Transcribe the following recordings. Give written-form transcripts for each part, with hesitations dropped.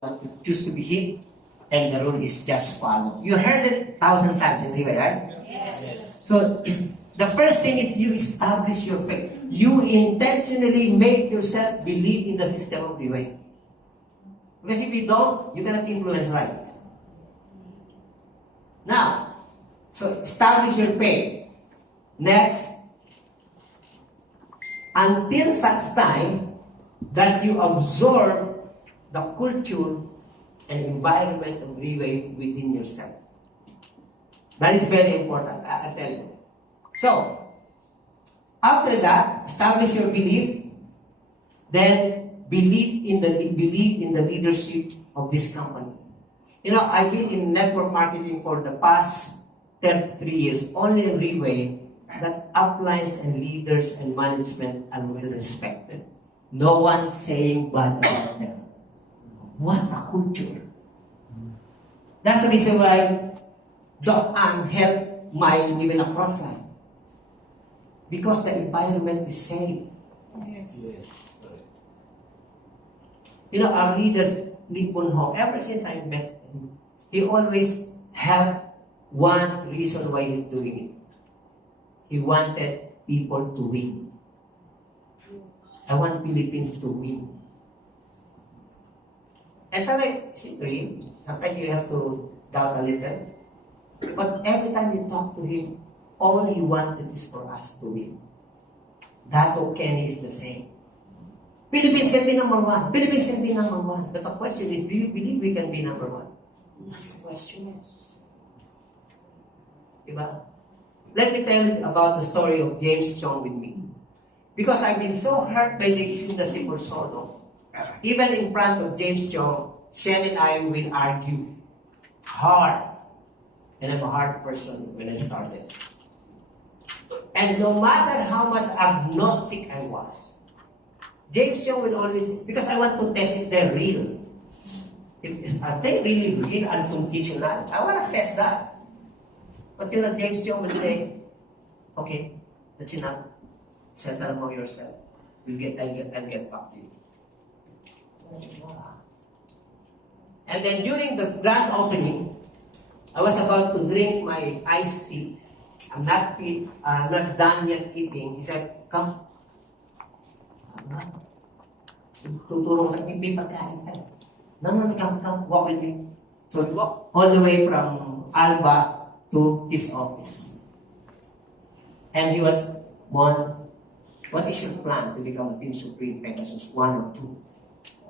want to choose to be hit, and the rule is just follow. You heard it 1,000 times anyway, right? Yes. So the first thing is you establish your faith. You intentionally make yourself believe in the system of the way. Because if you don't, you cannot influence right. Now, so establish your faith. Next, until such time that you absorb the culture and environment of Riway within yourself. That is very important, I tell you. So, after that, establish your belief, then believe in the leadership of this company. You know, I've been in network marketing for the past 33 years, only in Riway, that uplines and leaders and management are well respected. No one saying bad about them. What a culture. That's the reason why Doc Ann helped my even across line. Because the environment is safe. Yes. You know, our leaders, Lee Boon Ho, ever since I met him, he always have one reason why he's doing it. He wanted people to win. I want Philippines to win. And sometimes, is it real? Sometimes you have to doubt a little. But every time you talk to him, all he wanted is for us to win. Dato Kenny is the same. Philippines can be number one. Philippines can be number one. But the question is, do you believe we can be number one? That's the question. Diba? Let me tell you about the story of James Chong with me. Because I've been so hurt by the industry for so long. Even in front of James Chong, Shen and I will argue hard. And I'm a hard person when I started. And no matter how much agnostic I was, James Chong will always, because I want to test if they're real. Are they really real, unconditional? I want to test that. But you know, James Chong will say, okay, that's enough. Settle among yourself. I'll get back to you. And then during the grand opening, I was about to drink my iced tea. I'm not done yet eating. He said, come. Tuturo ko sa pipi pagkain tayo. No, come, walk with me. So we walked all the way from Alba to his office. And he was, Mon, what is your plan to become a team supreme Pegasus 1 or 2?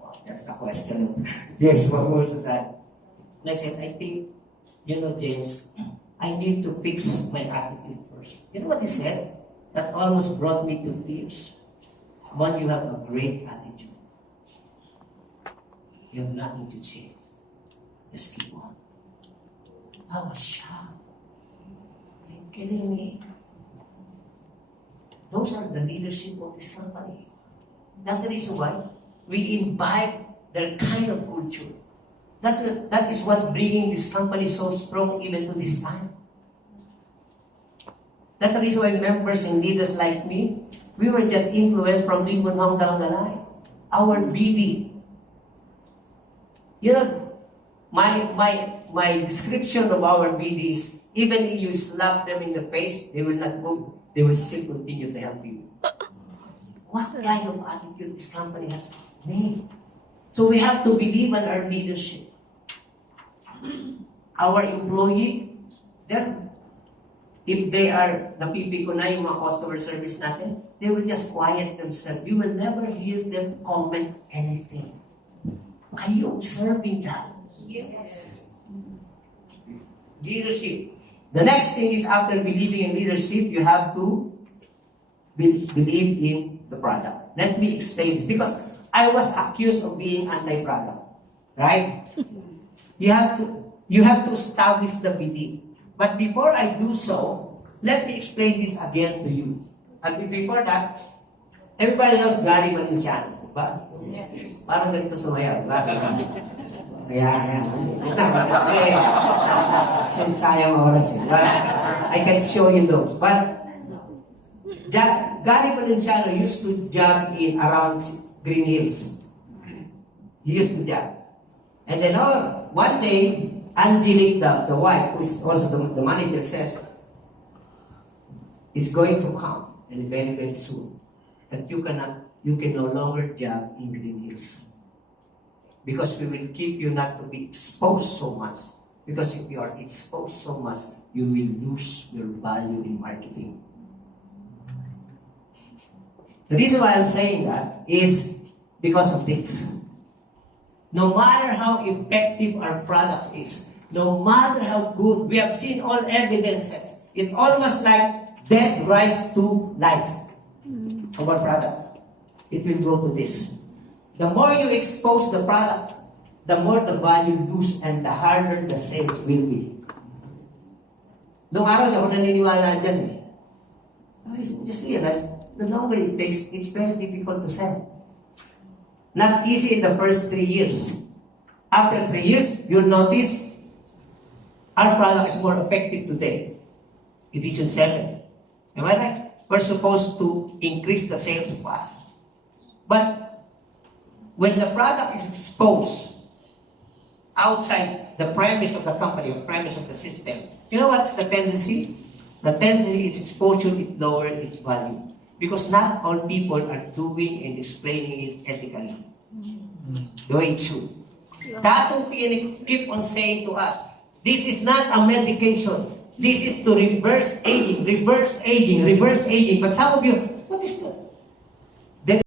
Oh, that's the question. Yes, what was that? And I said, I think, you know, James, I need to fix my attitude first. You know what he said? That almost brought me to tears. Mon, you have a great attitude. You have nothing to change. Just keep on. I was shocked. Are you kidding me? Those are the leadership of this company. That's the reason why we imbibe their kind of culture. That is what bringing this company so strong even to this time. That's the reason why members and leaders like me, we were just influenced from Lee Boon Hong down the line. Our BD. You know, my description of our BD is, even if you slap them in the face, they will not move. They will still continue to help you. What kind of attitude this company has made? So we have to believe in our leadership. Our employee, if they are napipi ko na yung mga customer service natin, they will just quiet themselves. You will never hear them comment anything. Are you observing that? Yes. Leadership. The next thing is, after believing in leadership, you have to believe in the product. Let me explain this. Because I was accused of being anti-product. Right? You have to establish the belief. But before I do so, let me explain this again to you. And before that, everybody knows Gary Valenciano. Diba? Yes. Parang ganito sumayaw. Diba? Kaya. Kasi sayang oras. Diba? I can show you those. But Gary Valenciano used to jog in around Green Hills. He used to jog. And then one day, Angelique, the wife, who is also the manager, says, is going to come, and very, very soon, that you can no longer job in Green Hills. Because we will keep you not to be exposed so much. Because if you are exposed so much, you will lose your value in marketing. The reason why I'm saying that is because of this. No matter how effective our product is, no matter how good, we have seen all evidences. It's almost like death rise to life of our product. It will go to this. The more you expose the product, the more the value lose and the harder the sales will be. Noong araw, di ako naniniwala dyan eh. I just realized, the longer it takes, it's very difficult to sell. Not easy in the first 3 years. After 3 years, you'll notice our product is more effective today. Edition 7. Am I right? We're supposed to increase the sales fast. But when the product is exposed outside the premise of the company or premise of the system, you know what's the tendency? The tendency is exposure, it lowers its value. Because not all people are doing and explaining it ethically. The way it should. That keep on saying to us, this is not a medication. This is to reverse aging, reverse aging, reverse aging. But some of you, what is